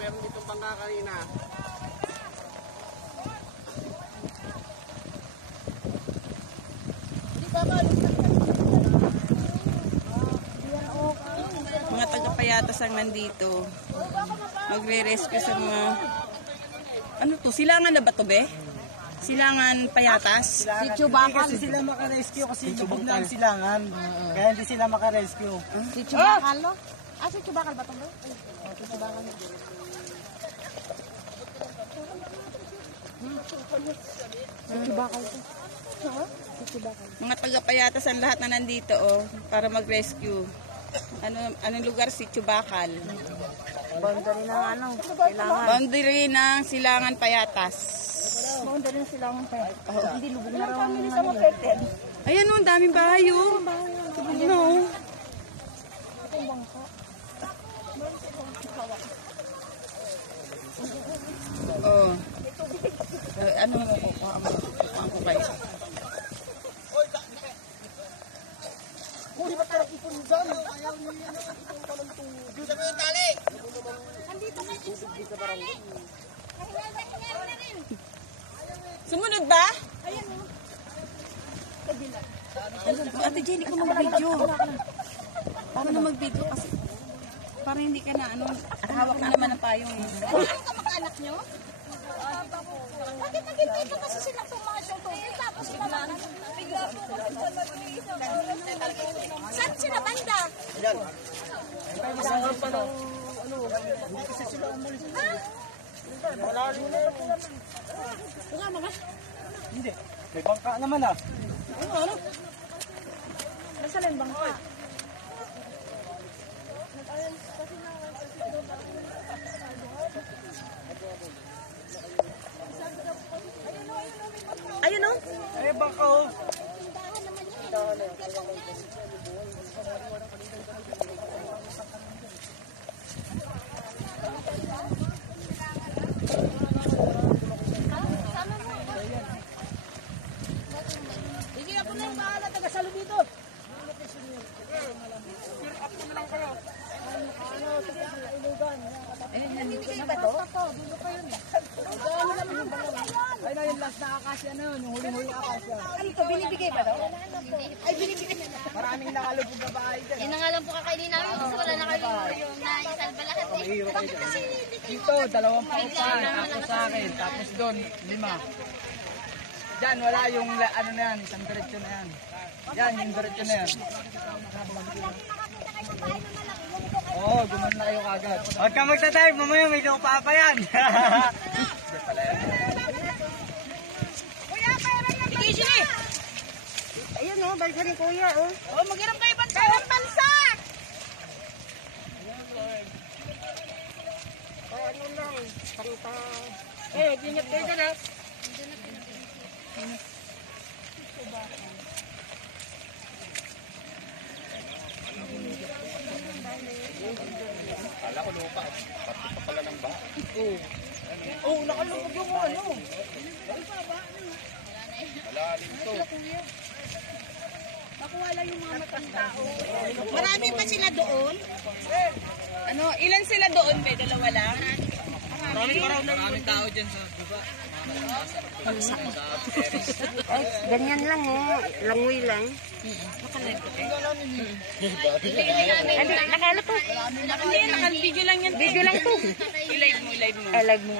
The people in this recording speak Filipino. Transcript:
meron ditong bangka kanina. Mga taga-payatas ang nandito. Magre-rescue sa mga... Ano to? Silangan na ba to, be? Silangan payatas? Si Chubakal. Kasi sila makarescue kasi lubog na ang silangan. Kaya hindi sila makarescue. Si Chubakal, no? Ah, si Chubakal ba ito, no? Si Chubakal. Si Chubakal to. Si Chubakal. Mga taga-payatas ang lahat na nandito, oh, para mag-rescue. Anong lugar? Si Chubakal. Boundary ng ano? Silangan. Boundary ng Silangan Payatas. Boundary ng silangan pa. Hindi lubog na raw. Ayan, oh, ang daming bahay, oh. No. Oh. Ano mo kukuha mo? Kukuha ko kayo. Uy, ba't parang ipon dyan? Ayaw nyo yan. Ipon ka ng tubig. Sabi yung tali! Sumunod ba? Ate Jenny, ko mag-video. Paano na mag-video kasi para hindi ka na ano, hawak na naman ang payong. Ano ka mag-anak nyo? Bakit naging dito kasi sila tumakas yung tubig tapos bigla po kasi sa mag-iisa. Saan sila banda? Ayan. Kasama pa ng ano, hindi kasi sila umalis. Ha? Malalim na yan. Bunga mga? Hindi. May bangka naman ah. Ano? Nasaan yung bangka? Ayun, oh. Ay, bangka oh. Sige na po na yung bahala, taga-salo dito. Binibigay ba to? Ay na yung last na akasya na yun. Yung huling-huling akasya. Ano to, binibigay ba to? Ay, binibigay. Maraming nakalubog na bahay dyan. Yan na nga lang po kakainin namin kasi wala na kayo yung naisalba lahat eh. Bakit kasi hindi kayo Dito, 2 paupan. Tapos sa akin. Tapos doon, 5. Diyan, wala yung ano na yan. Isang diretso na yan. Yan, yung diretso na yan. Oo, gumawa na kayo kagad. Huwag ka magta-type. Mamaya may lupa pa yan. Hindi pala yan. Kuya, pairan na bansa! Ayun, oh, balik ni Kuya, oh. Oh, mag-iram kayo bansa! Pairan bansa! Ano lang, pangta. Ingat kayo dyan ha. Kala ko lupa. Pati pa pala ng ba? Oo, nakalubog yung ano. Malalim to. Makuha lang yung mga matang tao. Marami pa sila doon. Ano, ilan sila doon, be? Dalawa lang? Maraming tao dyan sa baba. Ay, ganyan lang, oh. Langoy lang. Hindi, nakalo to. Hindi, naka-video lang yan. Video lang to. I-live mo, i-live mo. Ay, live mo.